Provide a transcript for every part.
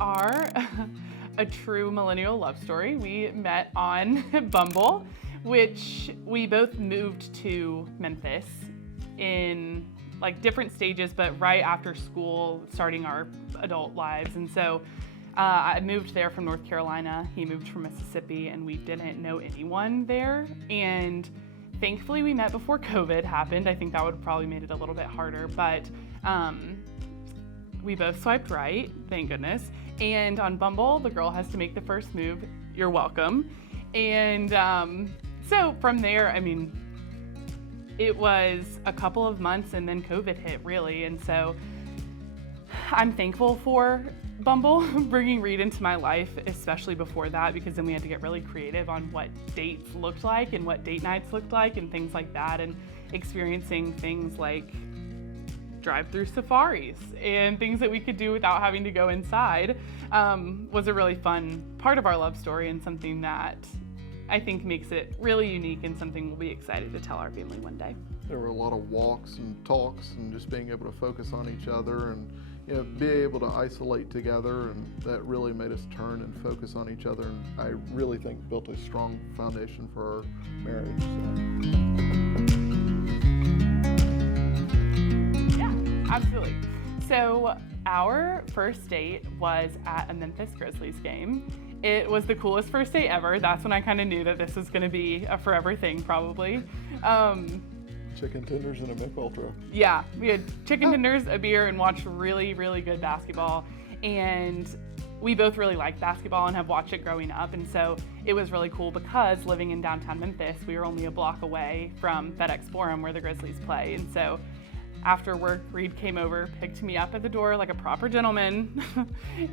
are a true millennial love story. We met on Bumble, which we both moved to Memphis in like different stages, but right after school, starting our adult lives. And so I moved there from North Carolina. He moved from Mississippi, and we didn't know anyone there. And thankfully, we met before COVID happened. I think that would have probably made it a little bit harder, but we both swiped right, thank goodness. And on Bumble, the girl has to make the first move. You're welcome. And so from there, I mean, it was a couple of months and then COVID hit, really. And so I'm thankful for Bumble bringing Reid into my life, especially before that, because then we had to get really creative on what dates looked like and what date nights looked like and things like that, and experiencing things like drive-through safaris and things that we could do without having to go inside was a really fun part of our love story, and something that I think makes it really unique and something we'll be excited to tell our family one day. There were a lot of walks and talks and just being able to focus on each other and be able to isolate together, and that really made us turn and focus on each other, and I really think built a strong foundation for our marriage. So. Yeah, absolutely. So our first date was at a Memphis Grizzlies game. It was the coolest first date ever. That's when I kind of knew that this was going to be a forever thing, probably. Chicken tenders and a Mick Ultra. Yeah, we had chicken tenders, a beer, and watched really, really good basketball. And we both really liked basketball and have watched it growing up. And so it was really cool because living in downtown Memphis, we were only a block away from FedEx Forum where the Grizzlies play. And so after work, Reid came over, picked me up at the door like a proper gentleman,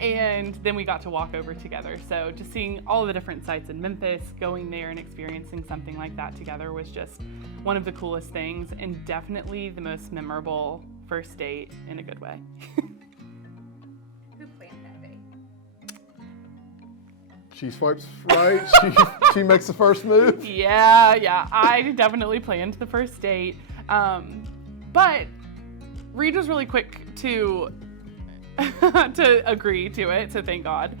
and then we got to walk over together. So just seeing all the different sites in Memphis, going there and experiencing something like that together was just one of the coolest things, and definitely the most memorable first date in a good way. Who planned that date? She swipes right, she makes the first move. Yeah, I definitely planned the first date. But Reid was really quick to agree to it, so thank God.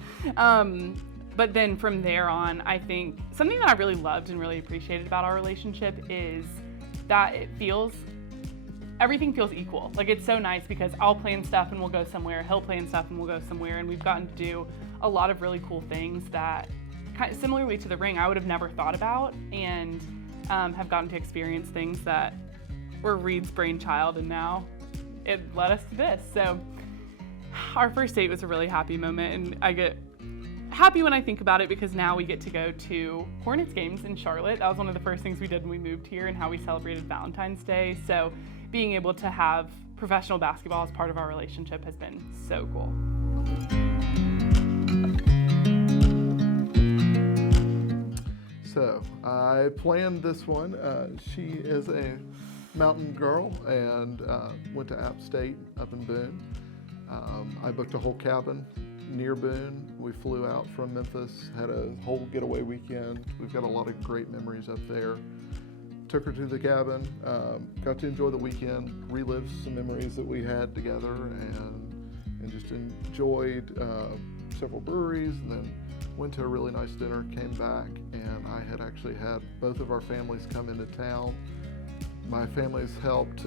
But then from there on, I think something that I really loved and really appreciated about our relationship is that everything feels equal. Like, it's so nice because I'll plan stuff and we'll go somewhere, he'll plan stuff and we'll go somewhere, and we've gotten to do a lot of really cool things that, kind of similarly to the ring, I would have never thought about, and have gotten to experience things that were Reid's brainchild, and now it led us to this. So our first date was a really happy moment, and I get happy when I think about it because now we get to go to Hornets games in Charlotte. That was one of the first things we did when we moved here, and how we celebrated Valentine's Day. So being able to have professional basketball as part of our relationship has been so cool. So I planned this one. She is a mountain girl and went to App State up in Boone. I booked a whole cabin near Boone. We flew out from Memphis, had a whole getaway weekend. We've got a lot of great memories up there. Took her to the cabin, got to enjoy the weekend, relived some memories that we had together, and just enjoyed several breweries, and then went to a really nice dinner, came back, and I had actually had both of our families come into town. My family's helped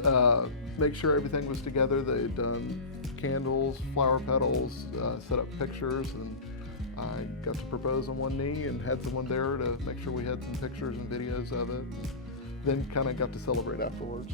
make sure everything was together. They'd done candles, flower petals, set up pictures, and I got to propose on one knee and had someone there to make sure we had some pictures and videos of it. Then kind of got to celebrate afterwards.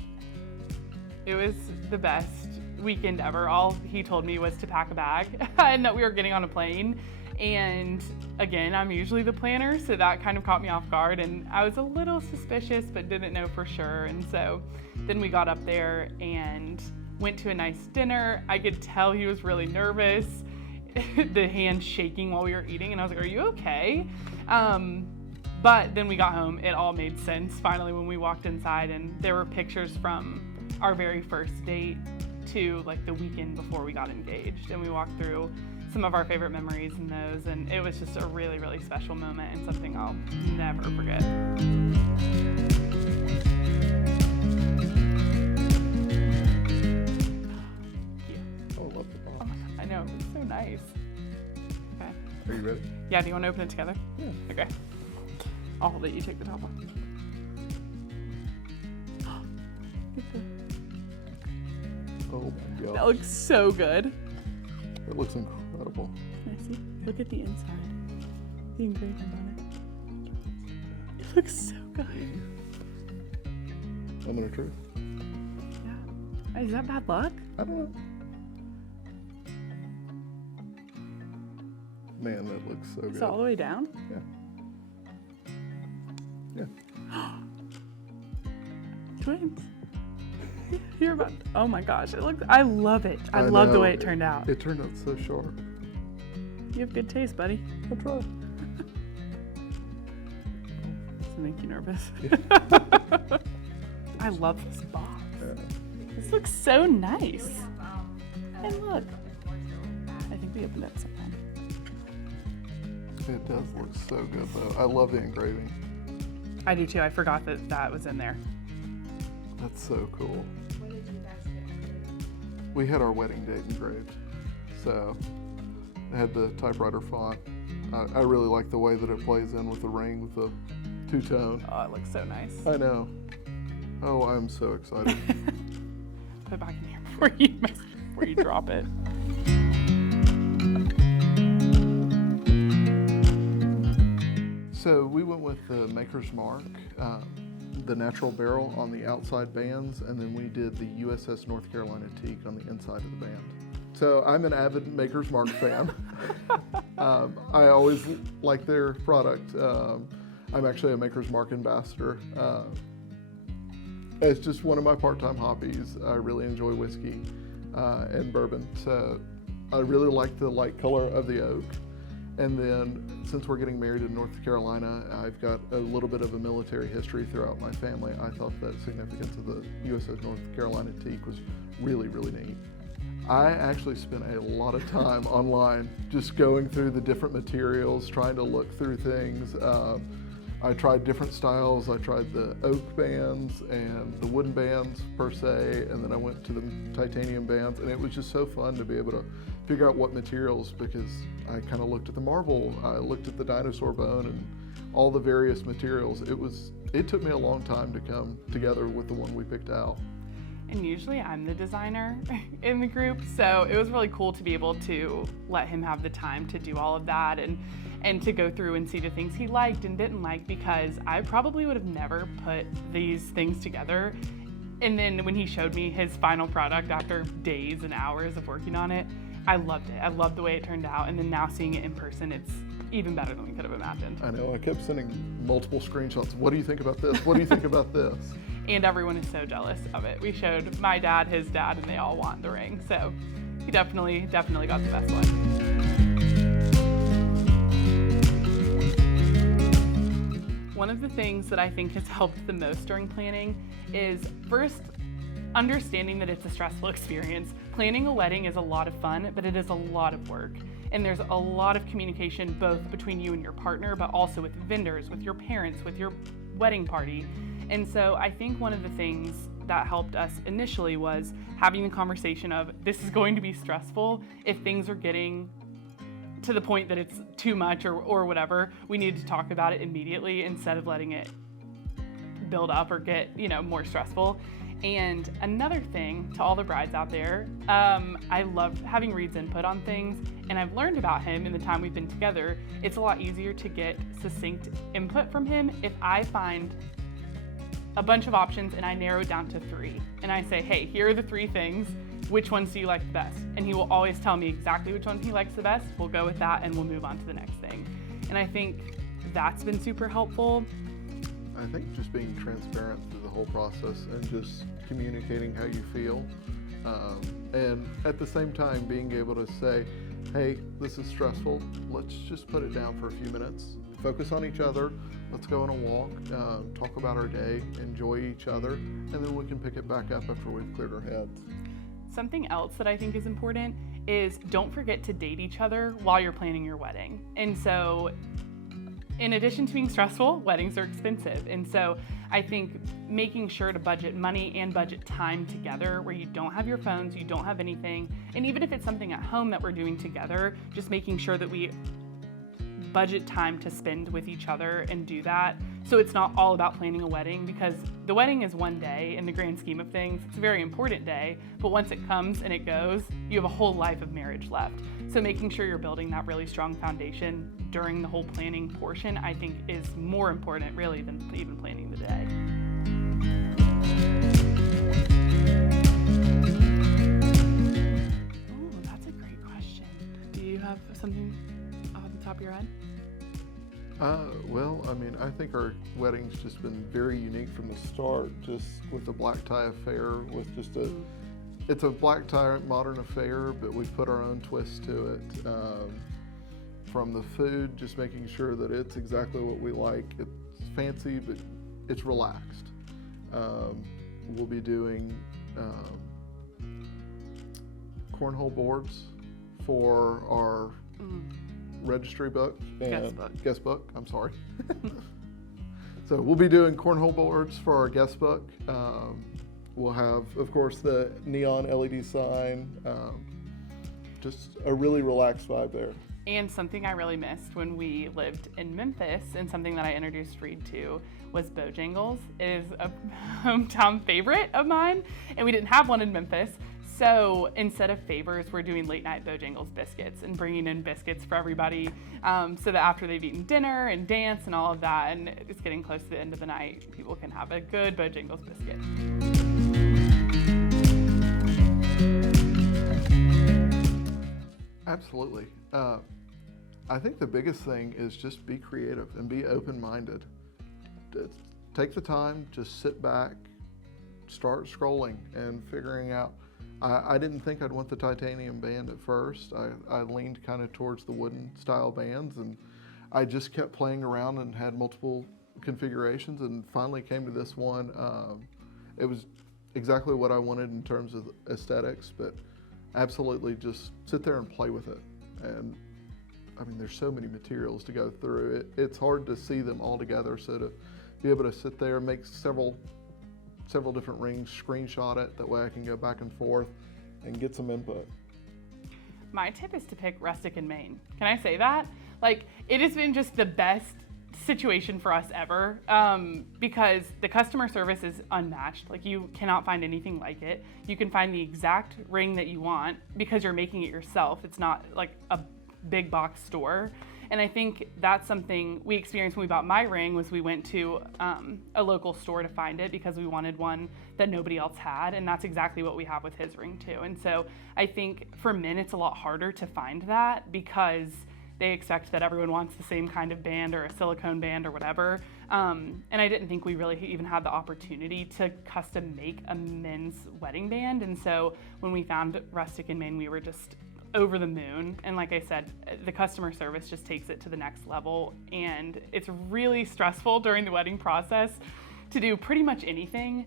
It was the best weekend ever. All he told me was to pack a bag and that we were getting on a plane. And again, I'm usually the planner, so that kind of caught me off guard, and I was a little suspicious but didn't know for sure. And so then we got up there and went to a nice dinner. I could tell he was really nervous, the hand shaking while we were eating, and I was like, "Are you okay?" But then we got home, it all made sense finally when we walked inside, and there were pictures from our very first date to like the weekend before we got engaged, and we walked through some of our favorite memories in those, and it was just a really, really special moment and something I'll never forget. Oh, I love the box. Oh my God, I know, it's so nice. Okay. Are you ready? Yeah, do you want to open it together? Yeah. Okay. I'll hold it, you take the top off. Oh my god. That looks so good. It looks incredible. Can I see? Look at the inside. The engraving on it. It looks so good. Moment of truth. Yeah. Is that bad luck? I don't know. Man, that looks so good. Is it all the way down? Yeah. Twins. You're about. Oh my gosh! It looks. I love it. I love the know. way it turned out. It turned out so sharp. You have good taste, buddy. I'll try. Does it make you nervous? Yeah. I love this box. Yeah. This looks so nice. We have, And look. more to I think we opened it sometime. It does look so good though. I love the engraving. I do too. I forgot that that was in there. That's so cool. What did you guys get? We had our wedding date engraved. So it had the typewriter font. I really like the way that it plays in with the ring with the two-tone. Oh, it looks so nice. I know. Oh, I'm so excited. Put it back in here before you drop it. So we went with the Maker's Mark, the natural barrel on the outside bands, and then we did the USS North Carolina teak on the inside of the band. So I'm an avid Maker's Mark fan. I always like their product. I'm actually a Maker's Mark ambassador. It's just one of my part-time hobbies. I really enjoy whiskey and bourbon. So I really like the light color of the oak. And then since we're getting married in North Carolina, I've got a little bit of a military history throughout my family. I thought that significance of the USS North Carolina teak was really, really neat. I actually spent a lot of time online just going through the different materials, trying to look through things. I tried different styles. I tried the oak bands and the wooden bands per se, and then I went to the titanium bands, and it was just so fun to be able to figure out what materials, because I kind of looked at the marble, I looked at the dinosaur bone, and all the various materials. It took me a long time to come together with the one we picked out. And usually I'm the designer in the group, so it was really cool to be able to let him have the time to do all of that and to go through and see the things he liked and didn't like, because I probably would have never put these things together. And then when he showed me his final product after days and hours of working on it, I loved it. I loved the way it turned out, and then now seeing it in person, it's even better than we could have imagined. I know, I kept sending multiple screenshots. What do you think about this? What do you think about this? And everyone is so jealous of it. We showed my dad, his dad, and they all want the ring. So he definitely got the best one. One of the things that I think has helped the most during planning is first understanding that it's a stressful experience. Planning a wedding is a lot of fun, but it is a lot of work. And there's a lot of communication both between you and your partner, but also with vendors, with your parents, with your wedding party. And so I think one of the things that helped us initially was having the conversation of, this is going to be stressful. If things are getting to the point that it's too much or whatever, we need to talk about it immediately instead of letting it build up or get, more stressful. And another thing to all the brides out there, I love having Reid's input on things, and I've learned about him in the time we've been together. It's a lot easier to get succinct input from him if I find a bunch of options and I narrow it down to 3. And I say, hey, here are the 3 things. Which ones do you like the best? And he will always tell me exactly which one he likes the best. We'll go with that and we'll move on to the next thing. And I think that's been super helpful. I think just being transparent through the whole process and just communicating how you feel. And at the same time, being able to say, hey, this is stressful. Let's just put it down for a few minutes. Focus on each other. Let's go on a walk, talk about our day, enjoy each other, and then we can pick it back up after we've cleared our heads. Something else that I think is important is don't forget to date each other while you're planning your wedding. And so in addition to being stressful, weddings are expensive. And so I think making sure to budget money and budget time together where you don't have your phones, you don't have anything. And even if it's something at home that we're doing together, just making sure that we budget time to spend with each other and do that. So it's not all about planning a wedding, because the wedding is one day in the grand scheme of things. It's a very important day, but once it comes and it goes, you have a whole life of marriage left. So making sure you're building that really strong foundation during the whole planning portion, I think, is more important really than even planning the day. Oh, that's a great question. Do you have something off the top of your head? Well, I mean, I think our wedding's just been very unique from the start, just with the black tie affair, with just it's a black tie modern affair, but we've put our own twist to it. From the food, just making sure that it's exactly what we like. It's fancy, but it's relaxed. We'll be doing cornhole boards for our registry book and guest book. I'm sorry. So we'll be doing cornhole boards for our guest book. We'll have, of course, the neon LED sign. Just a really relaxed vibe there. And something I really missed when we lived in Memphis, and something that I introduced Reid to, was Bojangles. It is a hometown favorite of mine, and we didn't have one in Memphis. So instead of favors, we're doing late night Bojangles biscuits and bringing in biscuits for everybody, so that after they've eaten dinner and dance and all of that, and it's getting close to the end of the night, people can have a good Bojangles biscuit. Absolutely. I think the biggest thing is just be creative and be open-minded. Take the time, just sit back, start scrolling and figuring out. I didn't think I'd want the titanium band at first. I leaned kind of towards the wooden style bands, and I just kept playing around and had multiple configurations, and finally came to this one. It was exactly what I wanted in terms of aesthetics, but absolutely just sit there and play with it. And I mean, there's so many materials to go through. It's hard to see them all together, so to be able to sit there and make several different rings, screenshot it, that way I can go back and forth and get some input. My tip is to pick Rustic and Main. Can I say that? Like, it has been just the best situation for us ever, because the customer service is unmatched. Like, you cannot find anything like it. You can find the exact ring that you want because you're making it yourself. It's not like a big box store. And I think that's something we experienced when we bought my ring. Was we went to a local store to find it because we wanted one that nobody else had, and that's exactly what we have with his ring too. And so I think for men it's a lot harder to find that because they expect that everyone wants the same kind of band or a silicone band or whatever. And I didn't think we really even had the opportunity to custom make a men's wedding band. And so when we found Rustic and Main, we were just over the moon. And like I said, the customer service just takes it to the next level. And it's really stressful during the wedding process to do pretty much anything.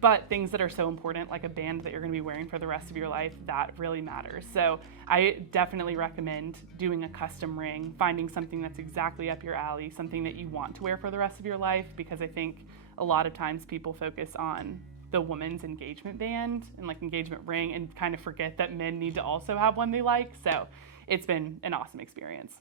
But things that are so important, like a band that you're going to be wearing for the rest of your life, that really matters. So I definitely recommend doing a custom ring, finding something that's exactly up your alley, something that you want to wear for the rest of your life, because I think a lot of times people focus on the woman's engagement band and like engagement ring and kind of forget that men need to also have one they like. So it's been an awesome experience.